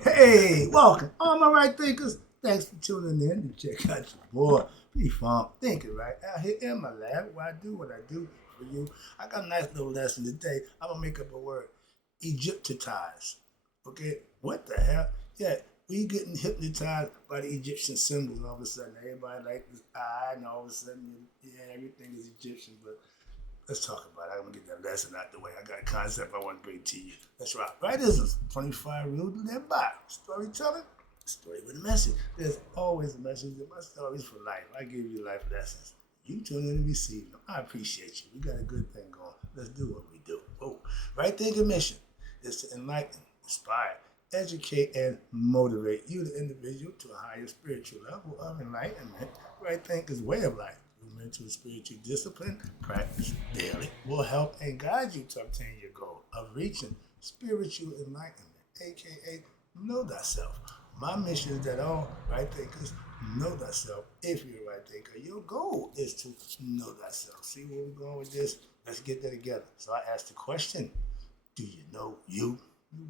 Hey, welcome, all my right thinkers. Thanks for tuning in to check out your boy, P-Funk, thinking right out here in my lab where I do what I do for you. I got a nice little lesson today. I'm going to make up a word, Egyptitized. Okay, what the hell? Yeah, we getting hypnotized by the Egyptian symbols all of a sudden. Everybody like this eye, and all of a sudden, yeah, everything is Egyptian, but let's talk about it. I'm gonna get that lesson out the way. I got a concept I want to bring to you. That's right. Rightism, 25 rules to live by. Storytelling, story with a message. There's always a message in my stories for life. I give you life lessons. You tune in and receive them. I appreciate you. We got a good thing going. Let's do what we do. Oh, right thinking mission is to enlighten, inspire, educate, and motivate you, the individual, to a higher spiritual level of enlightenment. Right thinker's way of life mental and spiritual discipline, practice daily, will help and guide you to obtain your goal of reaching spiritual enlightenment, aka know thyself. My mission is that all right thinkers know thyself. If you're a right thinker, your goal is to know thyself. See where we're going with this? Let's get that together. So I asked the question, do you know you?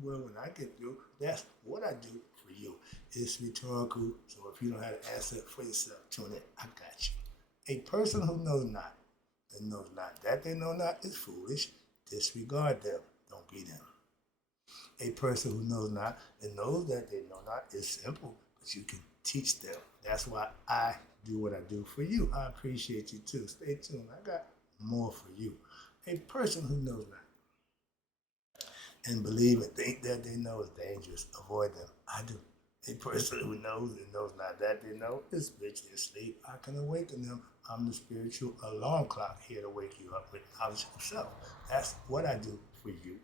Well, when I get through, that's what I do for you. It's rhetorical, so if you don't have an answer for yourself, tune in. I got you. A person who knows not and knows not that they know not is foolish. Disregard them. Don't be them. A person who knows not and knows that they know not is simple, but you can teach them. That's why I do what I do for you. I appreciate you too. Stay tuned. I got more for you. A person who knows not and believe and think that they know is dangerous. Avoid them. I do. A person who knows and knows not that they know is spiritually asleep. I can awaken them. I'm the spiritual alarm clock here to wake you up with knowledge of self. That's what I do for you.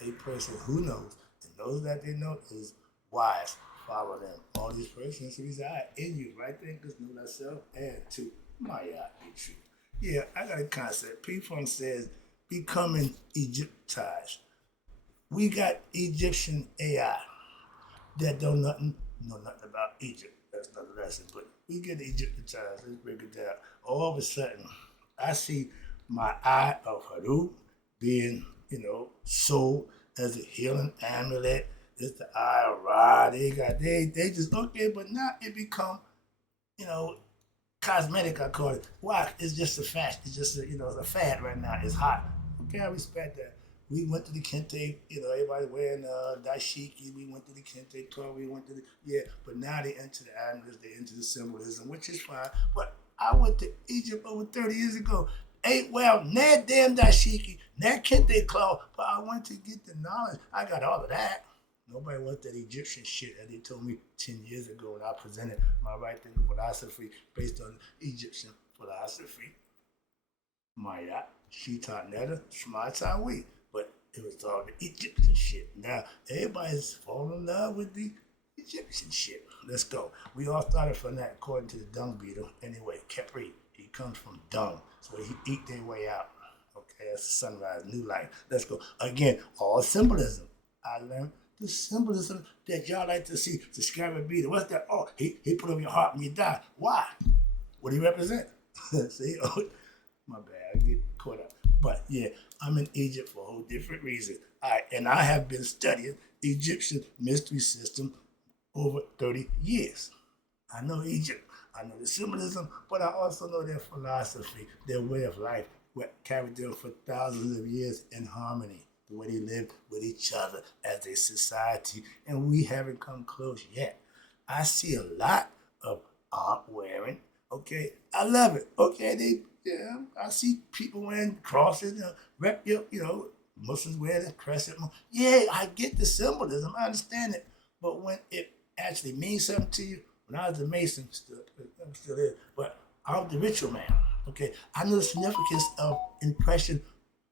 A person who knows and knows that they know is wise. Follow them. All these persons reside in you. Right thinkers know thyself and to Maya be true. Yeah, I got a concept. P-Funk says becoming Egyptized. We got Egyptian AI that know nothing about Egypt. That's another lesson. But we get Egyptized. Let's break it down. All of a sudden, I see my eye of Haru being, sold as a healing amulet. It's the eye of Ra. They just okay, but now it become, you know, cosmetic. I call it. Why? It's just a fashion. It's just it's a fad right now. It's hot. Okay, I respect that. We went to the Kente, everybody wearing dashiki. We went to the Kente tour. We went to but now they into the amulets, they into the symbolism, which is fine. But I went to Egypt over 30 years ago. Ain't well, that damn dashiki, that Kente cloth, but I went to get the knowledge. I got all of that. Nobody wants that Egyptian shit that they told me 10 years ago when I presented my right thinking philosophy based on Egyptian philosophy. Maya, Shita Netta, Shmata We. But it was all the Egyptian shit. Now, everybody's falling in love with the Egyptian shit. Let's go. We all started from that according to the dung beetle. Anyway, Kepri, he comes from dung. So he eat their way out. Okay, that's the sunrise, new life. Let's go. Again, all symbolism. I learned the symbolism that y'all like to see, the scarab beetle. What's that? Oh, he put on your heart when you die. Why? What do you represent? See? Oh, my bad. I get caught up. But yeah, I'm in Egypt for a whole different reason. And I have been studying Egyptian mystery system over 30 years. I know Egypt. I know the symbolism, but I also know their philosophy, their way of life, what carried them for thousands of years in harmony, the way they lived with each other as a society, and we haven't come close yet. I see a lot of art wearing. Okay, I love it. Okay, I see people wearing crosses. Muslims wear the crescent. Yeah, I get the symbolism. I understand it, but when it actually means something to you, when I was a Mason, I'm still there, but I'm the ritual man. Okay, I know the significance of impression,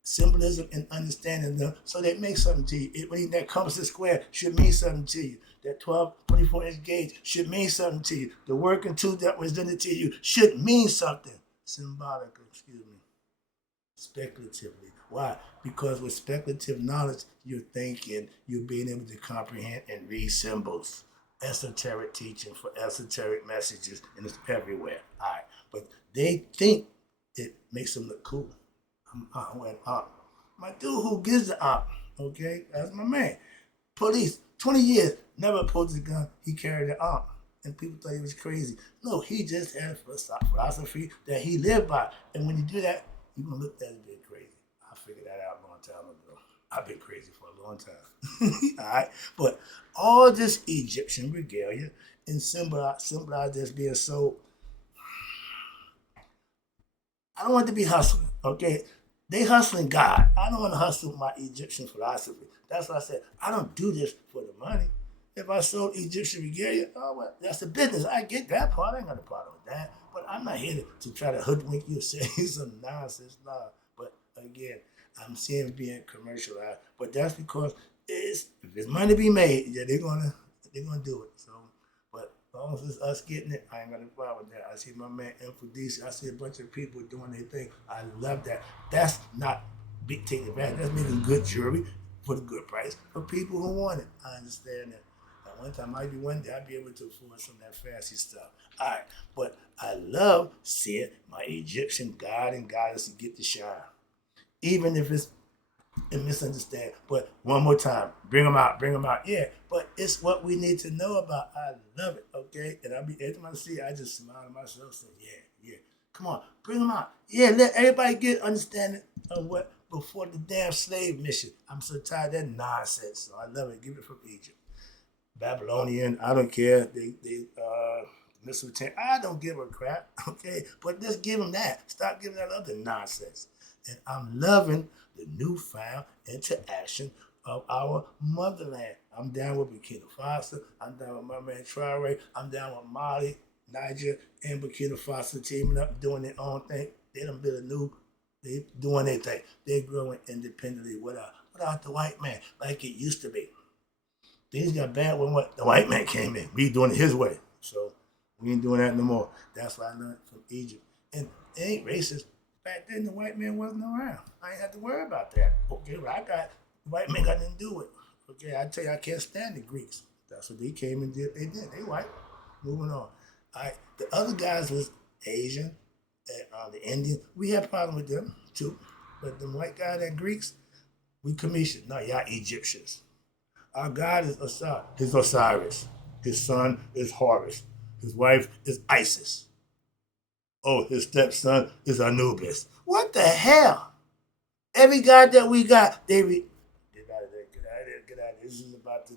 symbolism, and understanding them, so they make something to you. When that compass is square should mean something to you. That 12, 24-inch gauge should mean something to you. The working tool that was done to you should mean something. Symbolic, excuse me, speculatively. Why? Because with speculative knowledge, you're thinking, you're being able to comprehend and read symbols. Esoteric teaching for esoteric messages, and it's everywhere. All right, but they think it makes them look cool. I'm wearing My dude who gives the op, okay, that's my man. Police, 20 years, never posed a gun. He carried an arm. And people thought he was crazy. No, he just had a philosophy that he lived by. And when you do that, you're going to look at it as being crazy. I figured that out a long time ago. I've been crazy for a long time. All right? But all this Egyptian regalia and symbolize this being so. I don't want to be hustling, okay? They hustling God. I don't want to hustle my Egyptian philosophy. That's why I said I don't do this for the money. If I sold Egyptian regalia, oh well, that's the business. I get that part. I ain't got a problem with that. But I'm not here to try to hoodwink you or say some nonsense. Nah. But again, I'm seeing it being commercialized. But that's because if it's money to be made, yeah, they're gonna do it. So, but as long as it's us getting it, I ain't gonna problem with that. I see my man Infodc. I see a bunch of people doing their thing. I love that. That's not big taking advantage. That's making good jewelry for the good price for people who want it. I understand that. One time, maybe one day, I'll be able to afford some of that fancy stuff. All right, but I love seeing my Egyptian god and goddess get to shine, even if it's a misunderstanding. But one more time, bring them out. Yeah, but it's what we need to know about. I love it, okay? And I'll be every time I see it, I just smile to myself, say, yeah. Come on, bring them out. Yeah, let everybody get understanding of what before the damn slave mission. I'm so tired of that nonsense, so I love it. Give it from Egypt. Babylonian, I don't care. They Mesopotamia, I don't give a crap, okay? But just give them that. Stop giving that other nonsense. And I'm loving the newfound interaction of our motherland. I'm down with Burkina Faso. I'm down with my man Traore. I'm down with Mali, Niger, and Burkina Faso teaming up, doing their own thing. They done build a new, they doing their thing. They're growing independently without the white man like it used to be. Things got bad when the white man came in. We doing it his way. So we ain't doing that no more. That's what I learned from Egypt. And it ain't racist. Back then, the white man wasn't around. I ain't had to worry about that. Okay, but the white man got nothing to do with it. Okay, I tell you, I can't stand the Greeks. That's what they came and did. They did. They white. Moving on. All right. The other guys was Asian, and the Indian. We had problem with them, too. But the white guys and Greeks, we commissioned. No, y'all Egyptians. Our God is Osiris. His son is Horus. His wife is Isis. Oh, his stepson is Anubis. What the hell? Every God that we got, get out of there, get out of there, get out of there. This is about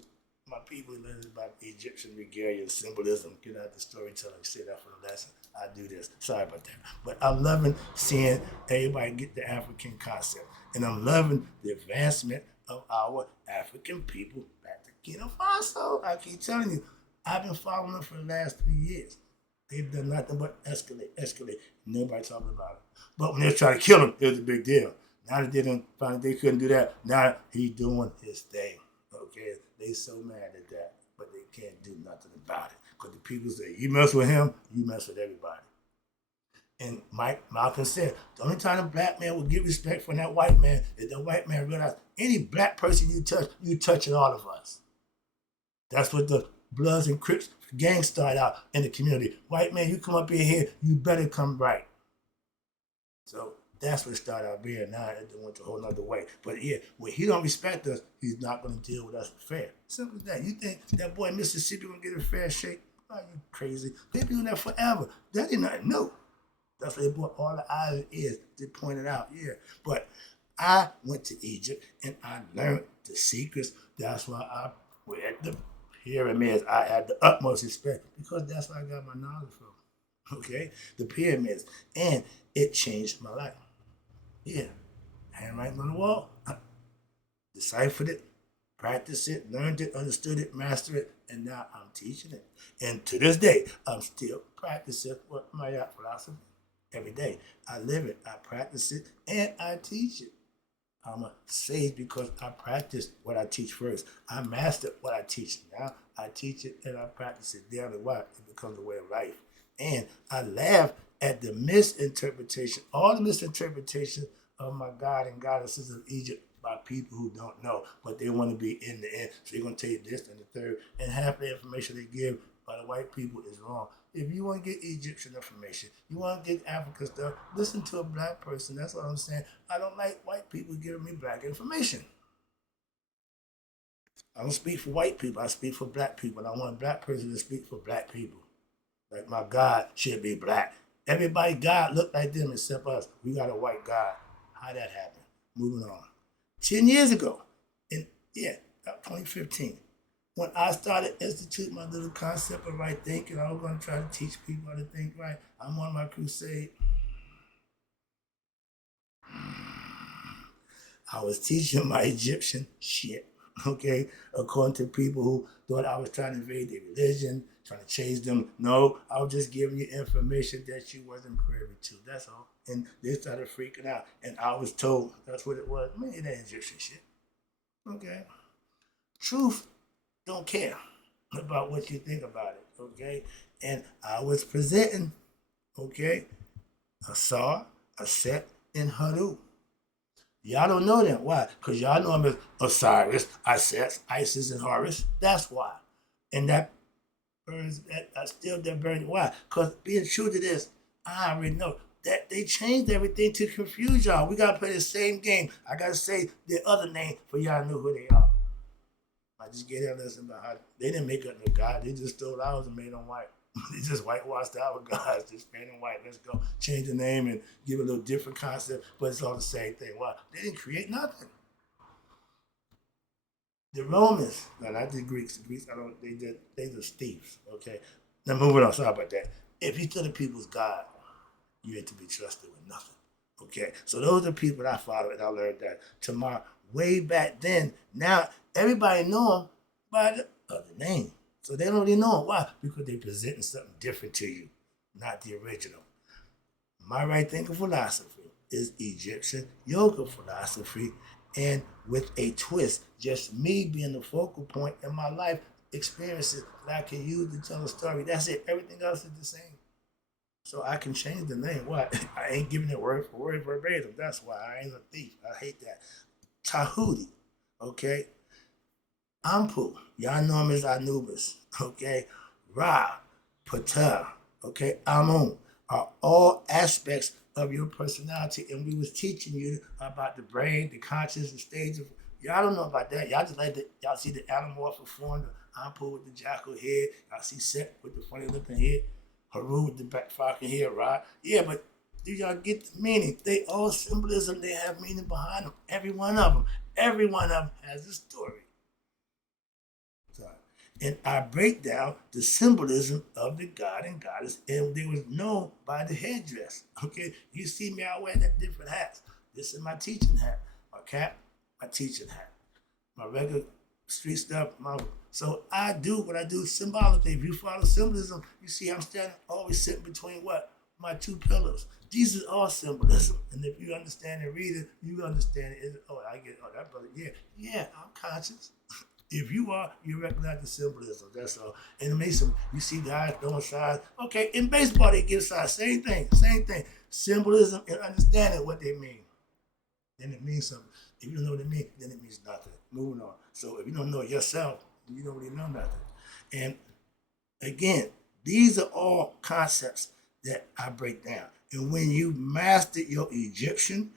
my people learning about Egyptian regalia and symbolism. Get out of the storytelling. Say that for the lesson. I do this. Sorry about that. But I'm loving seeing everybody get the African concept. And I'm loving the advancement of our African people back to Burkina Faso. I keep telling you, I've been following them for the last 3 years. They've done nothing but escalate. Nobody talking about it. But when they were trying to kill him, it was a big deal. Now that they didn't find they couldn't do that, now he's doing his thing. Okay, they so mad at that, but they can't do nothing about it. Because the people say, you mess with him, you mess with everybody. And Malcolm said, the only time a black man will get respect from that white man is the white man realize any black person you touching all of us. That's what the Bloods and Crips gangs start out in the community. White man, you come up in here, you better come right. So that's what started out being. Now it went a whole nother way. But yeah, when he don't respect us, he's not going to deal with us fair. Simple as that. You think that boy in Mississippi going to get a fair shake? Are you crazy? They've been doing that forever. That ain't nothing new. That's why they brought all the eyes and ears. They pointed out, yeah. But I went to Egypt and I learned the secrets. That's why I read the pyramids. I had the utmost respect because that's where I got my knowledge from. Okay? The pyramids. And it changed my life. Yeah. Handwriting on the wall. I deciphered it, practiced it, learned it, understood it, mastered it, and now I'm teaching it. And to this day, I'm still practicing what my philosophy. Every day. I live it, I practice it, and I teach it. I'm a sage because I practice what I teach first. I mastered what I teach. Now I teach it and I practice it daily. Why? It becomes a way of life. And I laugh at the misinterpretation, all the misinterpretation of my God and goddesses of Egypt by people who don't know, but they want to be in the end. So they're going to take this and the third, and half the information they give by the white people is wrong. If you want to get Egyptian information, you want to get African stuff, listen to a black person. That's what I'm saying. I don't like white people giving me black information. I don't speak for white people. I speak for black people. And I want a black person to speak for black people. Like my God should be black. Everybody God look like them except us. We got a white God. How that happen? Moving on. 10 years ago, in 2015, when I started instituting my little concept of right thinking, I was going to try to teach people how to think right. I'm on my crusade. I was teaching my Egyptian shit, okay? According to people who thought I was trying to invade their religion, trying to change them. No, I was just giving you information that you wasn't privy to. That's all. And they started freaking out. And I was told that's what it was. Man, it ain't Egyptian shit. Okay? Truth don't care about what you think about it, okay? And I was presenting, okay, Asar, Aset, and Haru. Y'all don't know them. Why? Because y'all know them as Osiris, Isis, Isis, and Horus. That's why. And that burns, that still that burning. Why? Because being true to this, I already know that they changed everything to confuse y'all. We got to play the same game. I got to say the other name for y'all know who they are. I just get that lesson about how they didn't make up no God. They just stole ours and made them white. They just whitewashed our gods, just paint them white. Let's go change the name and give it a little different concept, but it's all the same thing. Why? They didn't create nothing. The Romans, no, not the Greeks. The Greeks, they just thieves. Okay. Now moving on. Sorry about that. If you tell the people's God, you ain't to be trusted with nothing. Okay. So those are the people that I follow, and I learned that tomorrow, way back then. Now everybody know them by the other name. So they don't really know it. Why? Because they're presenting something different to you, not the original. My right thinking philosophy is Egyptian yoga philosophy, and with a twist, just me being the focal point in my life experiences that I can use to tell a story. That's it. Everything else is the same. So I can change the name. Why? I ain't giving it word for word verbatim. That's why I ain't a thief. I hate that. Tahuti, okay? Ampu, y'all know him as Anubis, okay? Ra, Ptah, okay? Amun are all aspects of your personality, and we was teaching you about the brain, the conscious, the stage of. Y'all don't know about that. Y'all just like y'all see the anamorphic form, the Ampu with the jackal head. Y'all see Set with the funny looking head, Haru with the back fucking head, Ra. Yeah, but do y'all get the meaning? They all symbolism. They have meaning behind them. Every one of them. Every one of them has a story. And I break down the symbolism of the god and goddess, and they was known by the headdress. Okay, you see me out wearing that different hats. This is my teaching hat, my cap, my teaching hat, my regular street stuff. So I do what I do symbolically. If you follow symbolism, you see I'm standing always sitting between what? My two pillars. These are all symbolism, and if you understand and read it, you understand it. I get. Oh, that brother. Yeah. I'm conscious. If you are, you recognize the symbolism. That's all. And it makes them, you see guys throwing signs. Okay, in baseball, they give signs. Same thing. Symbolism and understanding what they mean. Then it means something. If you don't know what it means, then it means nothing. Moving on. So if you don't know it yourself, you don't really know nothing. And again, these are all concepts that I break down. And when you master your Egyptian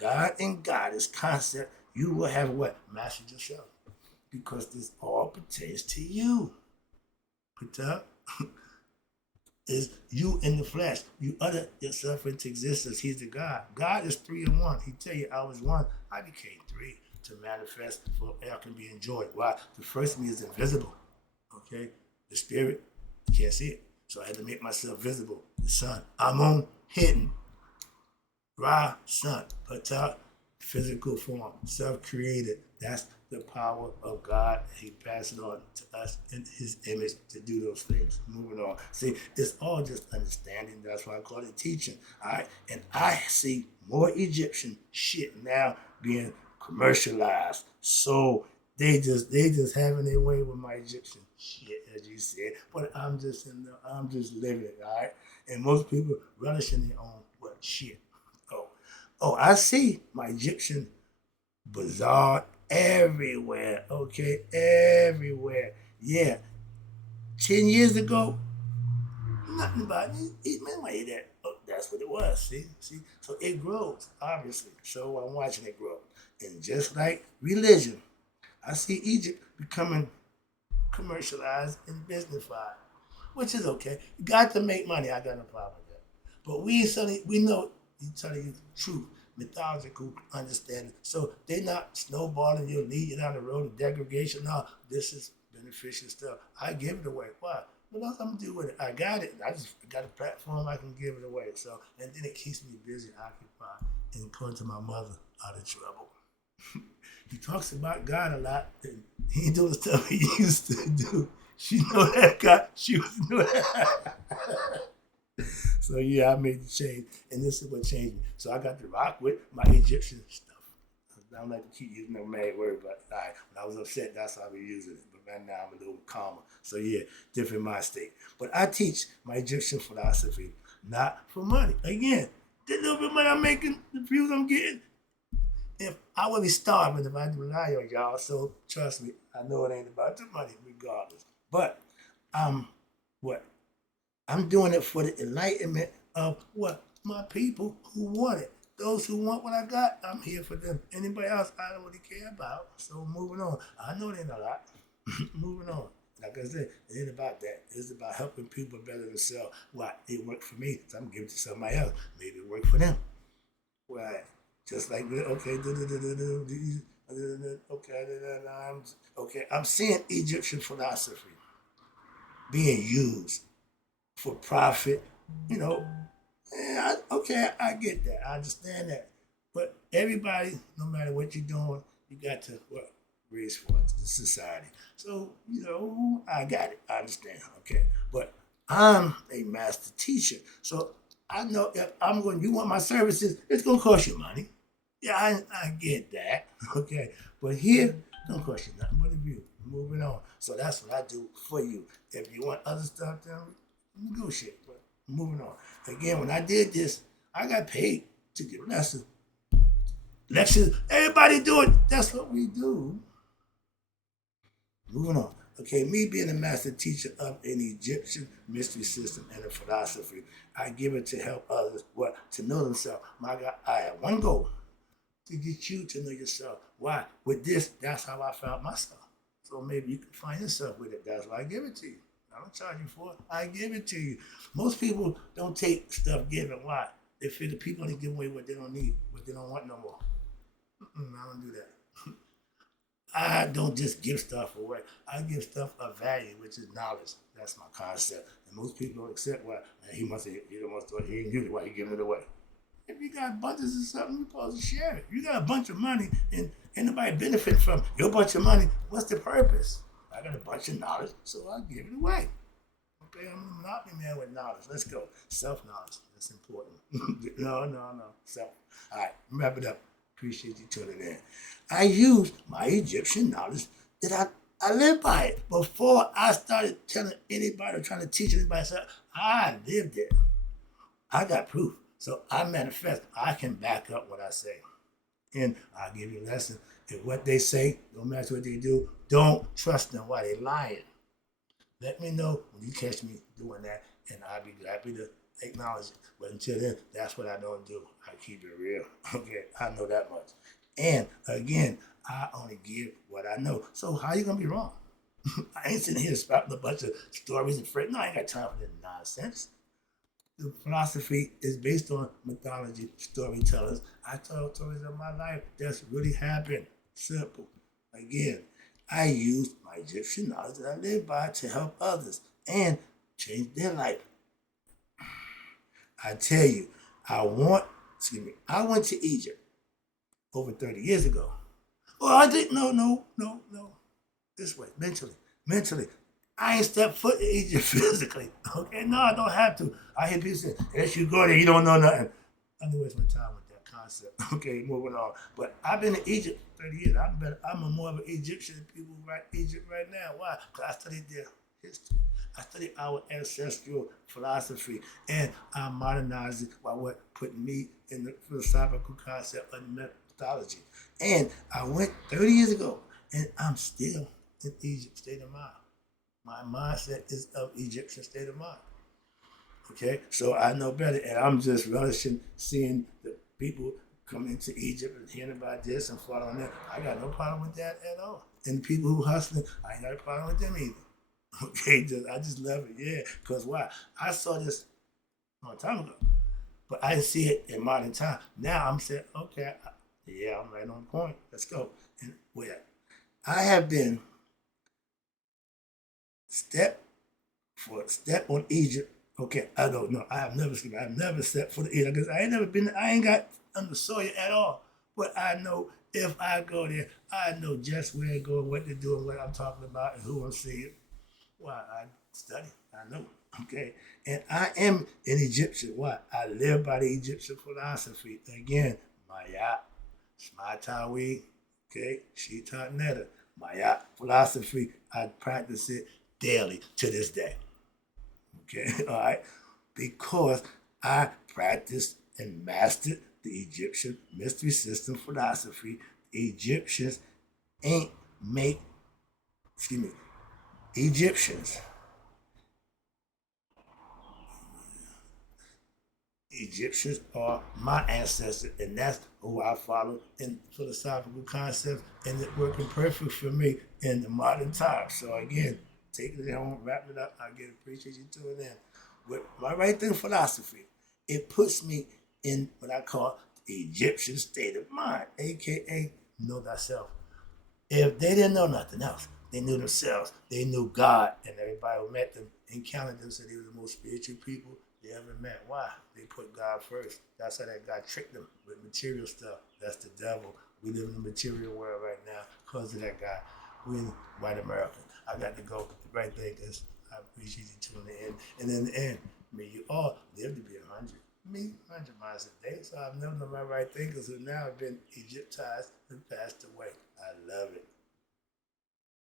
God and Goddess concept, you will have what? Mastered yourself. Because this all pertains to you. Ptah is you in the flesh. You utter yourself into existence. He's the God. God is 3 in 1. He tell you I was 1. I became 3 to manifest for I can be enjoyed. Why? The first me is invisible. Okay? The spirit, you can't see it. So I had to make myself visible. The sun. Amun, hidden. Ra, sun. Ptah, physical form. Self-created. That's the power of God. He passed it on to us in his image to do those things. Moving on. See, it's all just understanding. That's why I call it teaching. All right. And I see more Egyptian shit now being commercialized. So they just having their way with my Egyptian shit, as you said. But I'm just living it, all right? And most people relish in their own shit. Oh, I see my Egyptian bazaar everywhere, okay? Everywhere. Yeah. 10 years ago, nothing about it. Man, why that? Oh, that's what it was. See? So it grows, obviously. So I'm watching it grow. And just like religion, I see Egypt becoming commercialized and businessified, which is okay. You got to make money. I got no problem with that. But we know he's telling you the truth, mythological understanding. So they're not snowballing you, leading you down the road of degradation. No, this is beneficial stuff. I give it away. Why? What else I'm gonna do with it? I got it. I just got a platform I can give it away. So and then it keeps me busy, occupied, and according to my mother, out of trouble. He talks about God a lot, and he ain't doing the stuff he used to do. She know that God. She was doing that. So yeah, I made the change, and this is what changed me. So I got to rock with my Egyptian stuff. I don't like to keep using no mad word, but when I was upset, that's how I was using it. But right now I'm a little calmer. So yeah, different mind state. But I teach my Egyptian philosophy, not for money. Again, the little bit of money I'm making, the views I'm getting, if I would be starving if I didn't rely on y'all. So trust me, I know it ain't about the money regardless. But what? I'm doing it for the enlightenment of what? My people who want it. Those who want what I got, I'm here for them. Anybody else, I don't really care about. So moving on. I know it ain't a lot. Moving on. Like I said, it ain't about that. It's about helping people better themselves. Why? It worked for me, so I'm giving it to somebody else. Maybe it worked for them. Right. Just like okay, okay. I'm seeing Egyptian philosophy being used for profit. You know, okay, I get that. I understand that. But everybody, no matter what you're doing, you got to what raise for the society. So I got it. I understand. Okay, but I'm a master teacher, so I know if I'm going, you want my services, it's going to cost you money. Yeah, I get that. Okay, but here, don't cost you nothing but a view. Moving on. So that's what I do for you. If you want other stuff, then negotiate. But moving on. Again, when I did this, I got paid to give lessons. Lectures, everybody do it. That's what we do. Moving on. Okay, me being a master teacher of an Egyptian mystery system and a philosophy, I give it to help others what to know themselves. My God, I have one goal to get you to know yourself. Why? With this, that's how I found myself. So maybe you can find yourself with it. That's why I give it to you. I don't charge you for it. I give it to you. Most people don't take stuff given. Why? They feel the people only give away what they don't need, what they don't want no more. I don't do that. I don't just give stuff away. I give stuff of value, which is knowledge. That's my concept. And most people don't accept what he must have, he ain't used it, why he giving it away. If you got bunches of something, you're supposed to share it. You got a bunch of money and ain't nobody benefit from your bunch of money. What's the purpose? I got a bunch of knowledge, so I give it away. Okay, I'm a monopoly man with knowledge. Let's go. Self-knowledge. That's important. No. Self. All right, wrap it up. Appreciate you tuning in. I use my Egyptian knowledge that I live by it. Before I started telling anybody or trying to teach anybody something, I lived it. I got proof. So I manifest. I can back up what I say. And I'll give you a lesson. If what they say, no matter what they do, don't trust them while they're lying. Let me know when you catch me doing that, and I'll be happy to acknowledge it. But until then, that's what I don't do. I keep it real. Okay, I know that much. And again, I only give what I know. So how you gonna be wrong? I ain't sitting here spouting a bunch of stories and phrases. No, I ain't got time for that nonsense. The philosophy is based on mythology, storytellers. I tell stories of my life that's really happened. Simple. Again, I use my Egyptian knowledge that I live by to help others and change their life. I tell you, I went to Egypt over 30 years ago. Well, I didn't, no. This way, mentally. I ain't stepped foot in Egypt physically. Okay, no, I don't have to. I hear people say, unless you go there, you don't know nothing. I don't waste my time with that concept. Okay, moving on. But I've been in Egypt 30 years. I'm more of an Egyptian than people right Egypt right now. Why? Because I studied their history. I studied our ancestral philosophy, and I modernized it by putting me in the philosophical concept of methodology. And I went 30 years ago, and I'm still in Egypt state of mind. My mindset is of Egyptian state of mind. Okay, so I know better, and I'm just relishing seeing the people come into Egypt and hearing about this and following that. I got no problem with that at all. And the people who hustling, I ain't got a problem with them either. Okay, I just love it, yeah. Cause why? I saw this a long time ago, but I didn't see it in modern time. Now I'm saying, okay, yeah, I'm right on point. Let's go. And where I have been step for step on Egypt. Okay, I don't know. I've never stepped for the Egypt because I ain't never been. I ain't got under soil at all. But I know if I go there, I know just where to go, what to do, and what I'm talking about, and who I'm seeing. Why I study, I know. Okay, and I am an Egyptian. Why I live by the Egyptian philosophy. Again, Maya, Shmatawi, okay, Shita Netta. Maya philosophy. I practice it daily to this day. Okay, all right, because I practiced and mastered the Egyptian mystery system philosophy. The Egyptians ain't make, excuse me, Egyptians. Egyptians are my ancestors, and that's who I follow in philosophical concepts, and it's working perfect for me in the modern times. So again, take it home, wrap it up. I again appreciate you tuning in. With my right thing philosophy, it puts me in what I call the Egyptian state of mind, aka know thyself. If they didn't know nothing else, they knew themselves. They knew God, and everybody who met them encountered them said they were the most spiritual people they ever met. Why? They put God first. That's how that God tricked them with material stuff. That's the devil. We live in the material world right now because of that guy. We in white America. I got to go. The right thing is I appreciate you tuning in. And in the end, may you all live to be 100. Me, 100 miles a day. So I've known the right thinkers who now have been Egyptized and passed away. I love it.